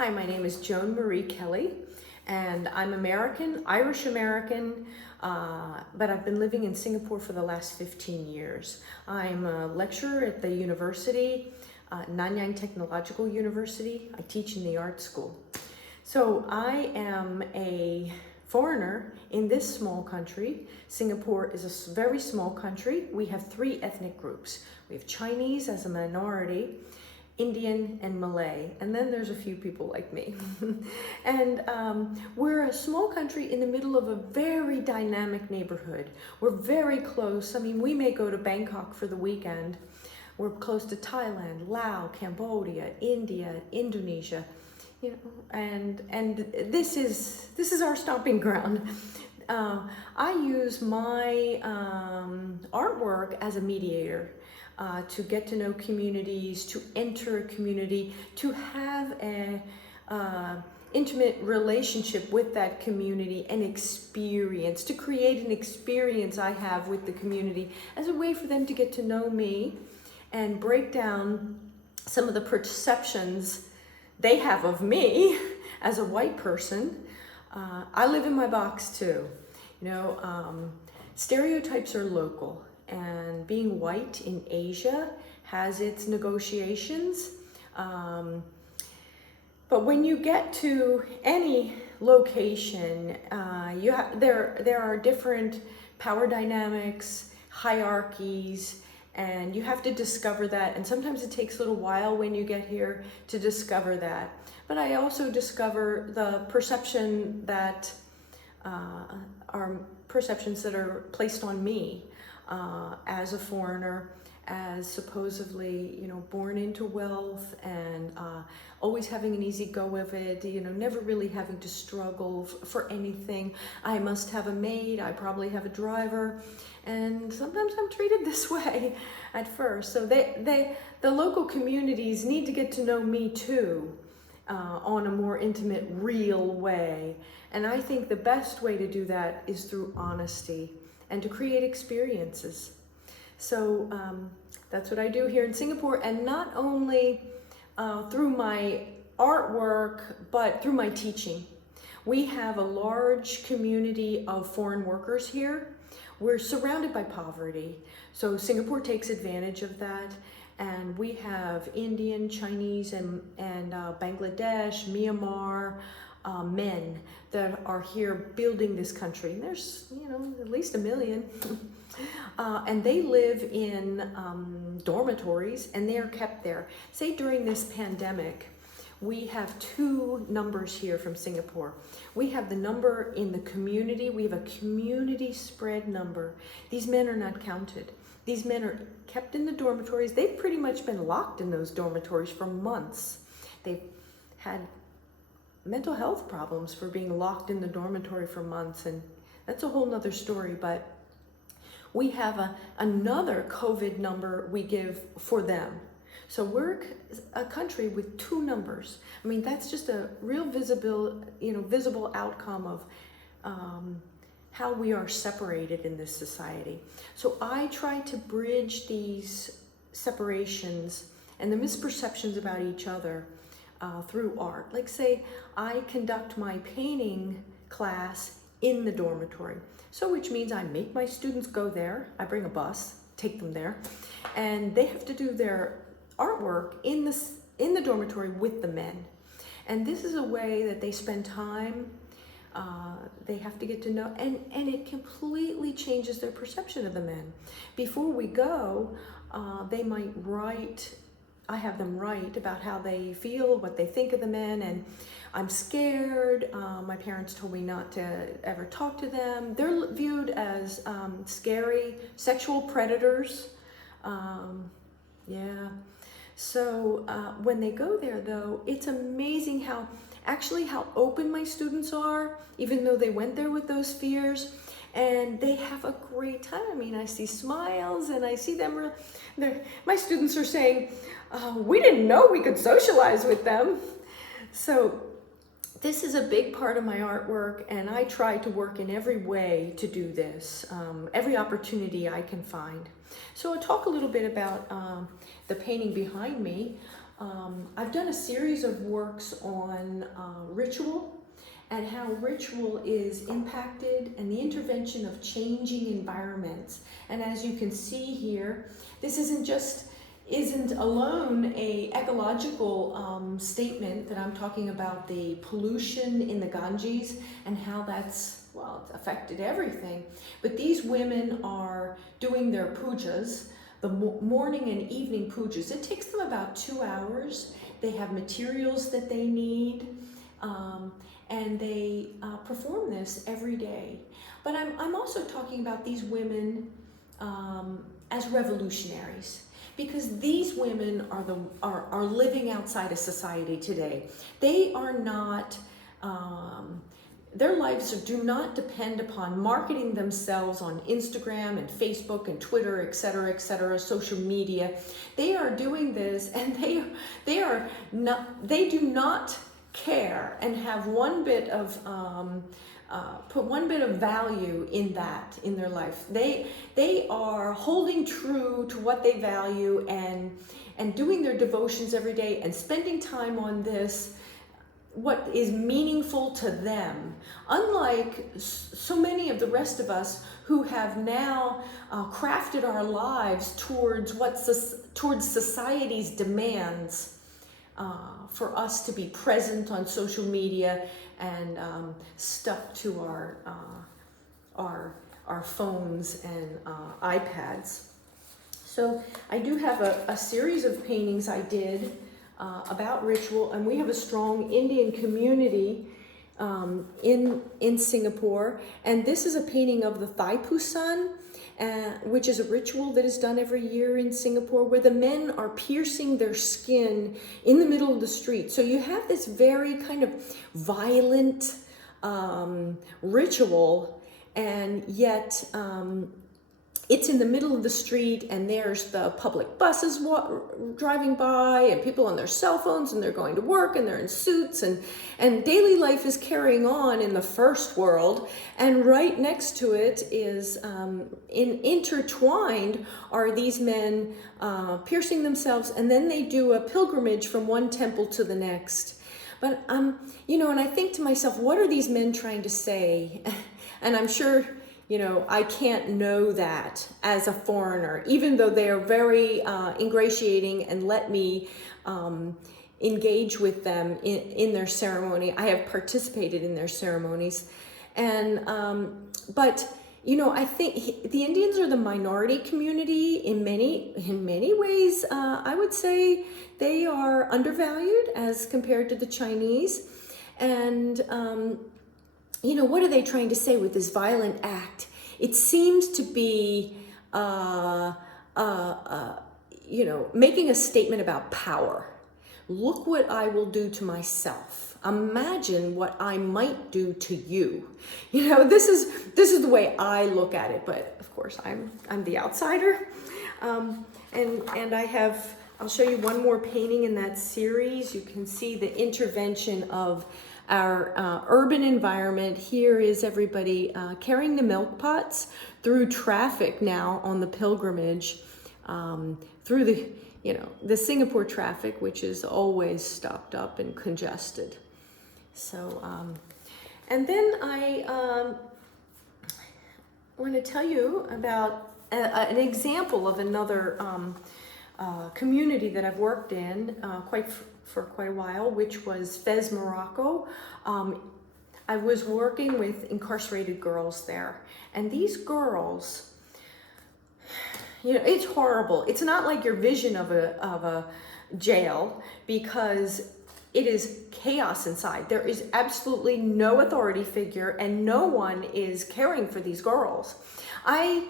Hi, my name is Joan Marie Kelly, and I'm American, Irish American, but I've been living in Singapore for the last 15 years. I'm a lecturer at the university, Nanyang Technological University. I teach in the art school. So I am a foreigner in this small country. Singapore is a very small country. We have three ethnic groups. We have Chinese as a minority, Indian and Malay, and then there's a few people like me. And we're a small country in the middle of a very dynamic neighborhood. We're very close. I mean, we may go to Bangkok for the weekend. We're close to Thailand, Laos, Cambodia, India, Indonesia, you know, and this is our stomping ground. I use my artwork as a mediator. To get to know communities, to enter a community, to have an intimate relationship with that community, an experience, to create an experience I have with the community as a way for them to get to know me and break down some of the perceptions they have of me as a white person. I live in my box too. You know, stereotypes are local. And being white in Asia has its negotiations. But when you get to any location, there are different power dynamics, hierarchies, and you have to discover that. And sometimes it takes a little while when you get here to discover that. But I also discover the perception that are perceptions that are placed on me. As a foreigner, as supposedly, you know, born into wealth and always having an easy go of it, you know, never really having to struggle for anything. I must have a maid, I probably have a driver, and sometimes I'm treated this way at first. So the local communities need to get to know me too on a more intimate, real way. And I think the best way to do that is through honesty and to create experiences. So that's what I do here in Singapore, and not only through my artwork, but through my teaching. We have a large community of foreign workers here. We're surrounded by poverty, so Singapore takes advantage of that. And we have Indian, Chinese, and Bangladesh, Myanmar, men that are here building this country. And there's, you know, at least 1 million. And they live in dormitories, and they are kept there. Say during this pandemic, we have two numbers here from Singapore. We have the number in the community. We have a community spread number. These men are not counted. These men are kept in the dormitories. They've pretty much been locked in those dormitories for months. They've had mental health problems for being locked in the dormitory for months, and that's a whole nother story. But we have another COVID number we give for them. So we're a country with two numbers. I mean, that's just a real visible outcome of how we are separated in this society. So I try to bridge these separations and the misperceptions about each other through art. Like, say, I conduct my painting class in the dormitory. So which means I make my students go there. I bring a bus, take them there, and they have to do their artwork in the dormitory with the men. And this is a way that they spend time. They have to get to know, and it completely changes their perception of the men. Before we go, they might write. I have them write about how they feel, what they think of the men, and I'm scared. My parents told me not to ever talk to them. They're viewed as scary, sexual predators. Yeah. So when they go there, though, it's amazing how open my students are, even though they went there with those fears. And they have a great time. I mean, I see smiles, and I see them. My students are saying, we didn't know we could socialize with them. So this is a big part of my artwork, and I try to work in every way to do this, every opportunity I can find. So I'll talk a little bit about the painting behind me. I've done a series of works on ritual and how ritual is impacted and the intervention of changing environments. And as you can see here, this isn't alone a ecological statement that I'm talking about the pollution in the Ganges and how that's, well, it's affected everything. But these women are doing their pujas, the morning and evening pujas. It takes them about 2 hours. They have materials that they need, and they perform this every day. But I'm also talking about these women as revolutionaries, because these women are living outside of society today. They are not, their lives do not depend upon marketing themselves on Instagram and Facebook and Twitter, etc., social media. They are doing this, and they do not care and have one bit of put one bit of value in that in their life. They are holding true to what they value and doing their devotions every day and spending time on this, what is meaningful to them. Unlike so many of the rest of us who have now crafted our lives towards towards society's demands for us to be present on social media and stuck to our phones and iPads. So I do have a series of paintings I did about ritual, and we have a strong Indian community in Singapore. And this is a painting of the Thaipusan, which is a ritual that is done every year in Singapore, where the men are piercing their skin in the middle of the street. So you have this very kind of violent ritual, and yet it's in the middle of the street, and there's the public buses driving by, and people on their cell phones, and they're going to work, and they're in suits, and daily life is carrying on in the first world. And right next to it is, intertwined are these men piercing themselves, and then they do a pilgrimage from one temple to the next. But, and I think to myself, what are these men trying to say? And I'm sure, I can't know that as a foreigner, even though they are very ingratiating and let me engage with them in their ceremony. I have participated in their ceremonies. And, but, I think the Indians are the minority community in many ways. I would say they are undervalued as compared to the Chinese. And, what are they trying to say with this violent act? It seems to be, making a statement about power. Look what I will do to myself. Imagine what I might do to you. This is the way I look at it. But of course, I'm the outsider, and I'll show you one more painting in that series. You can see the intervention of our urban environment. Here is everybody carrying the milk pots through traffic now on the pilgrimage, through the Singapore traffic, which is always stopped up and congested. So, and then I want to tell you about an example of another community that I've worked in for quite a while, which was Fez, Morocco. I was working with incarcerated girls there, and these girls, it's horrible. It's not like your vision of a jail, because it is chaos inside. There is absolutely no authority figure, and no one is caring for these girls. The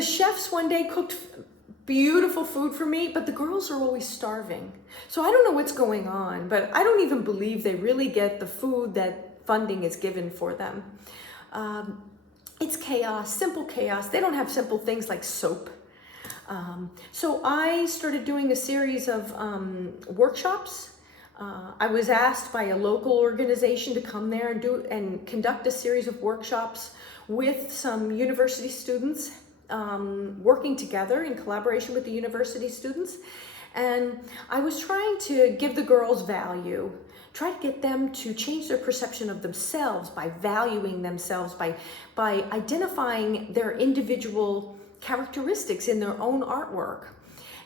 chefs one day cooked beautiful food for me, but the girls are always starving. So I don't know what's going on, but I don't even believe they really get the food that funding is given for them. It's chaos, simple chaos. They don't have simple things like soap. So I started doing a series of workshops. I was asked by a local organization to come there and conduct a series of workshops with some university students, working together in collaboration with the university students. And I was trying to give the girls value, try to get them to change their perception of themselves by valuing themselves, by identifying their individual characteristics in their own artwork.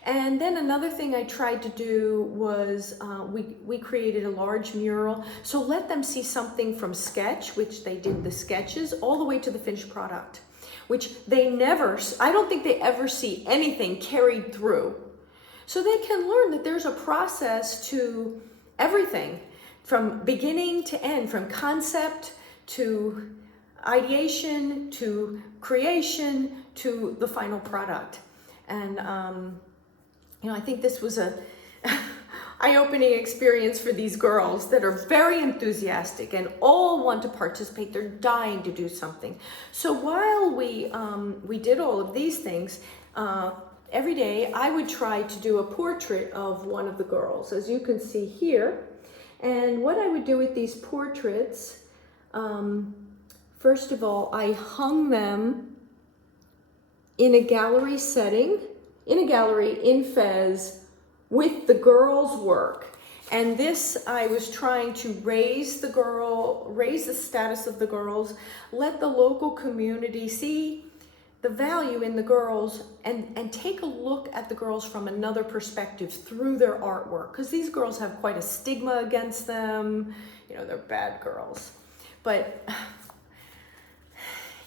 And then another thing I tried to do was we created a large mural. So let them see something from sketch, which they did the sketches, all the way to the finished product, which they never, I don't think they ever see anything carried through. So they can learn that there's a process to everything, from beginning to end, from concept to ideation to creation to the final product. And I think this was a eye-opening experience for these girls that are very enthusiastic and all want to participate. They're dying to do something. So while we did all of these things, every day I would try to do a portrait of one of the girls, as you can see here. And what I would do with these portraits, first of all, I hung them in a gallery setting, in a gallery in Fez with the girls' work. And this, I was trying to raise the status of the girls, let the local community see the value in the girls, and take a look at the girls from another perspective through their artwork. Because these girls have quite a stigma against them. They're bad girls. But,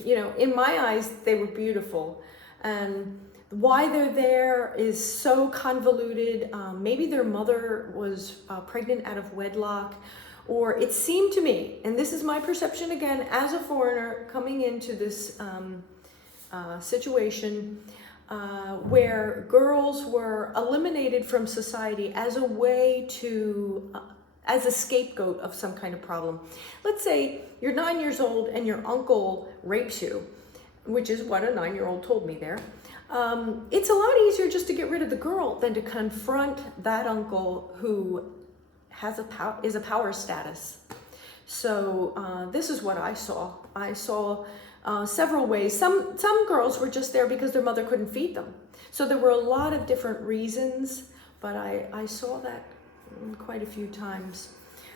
in my eyes, they were beautiful. And why they're there is so convoluted. Maybe their mother was pregnant out of wedlock, or it seemed to me, and this is my perception again as a foreigner coming into this situation, where girls were eliminated from society as a way to, as a scapegoat of some kind of problem. Let's say you're 9 years old and your uncle rapes you, which is what a 9-year-old told me there. It's a lot easier just to get rid of the girl than to confront that uncle who is a power status. So this is what I saw. I saw several ways. Some girls were just there because their mother couldn't feed them. So there were a lot of different reasons, but I saw that quite a few times.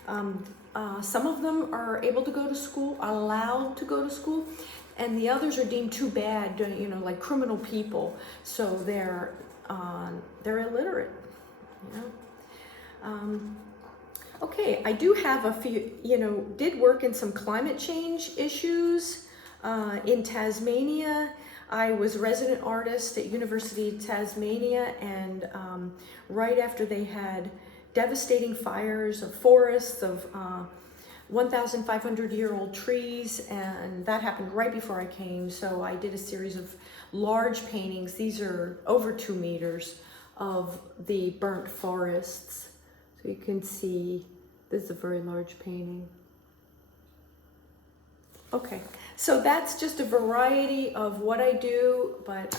Some of them are able to go to school, allowed to go to school, and the others are deemed too bad, like criminal people. So they're illiterate. Okay, I do have a few, did work in some climate change issues in Tasmania. I was resident artist at University of Tasmania, and right after they had devastating fires of forests of 1,500-year-old trees, and that happened right before I came. So I did a series of large paintings. These are over 2 meters of the burnt forests. So you can see this is a very large painting. Okay, so that's just a variety of what I do, but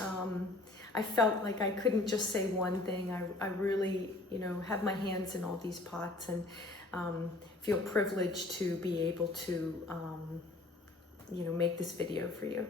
I felt like I couldn't just say one thing. I really, have my hands in all these pots, and feel privileged to be able to, make this video for you.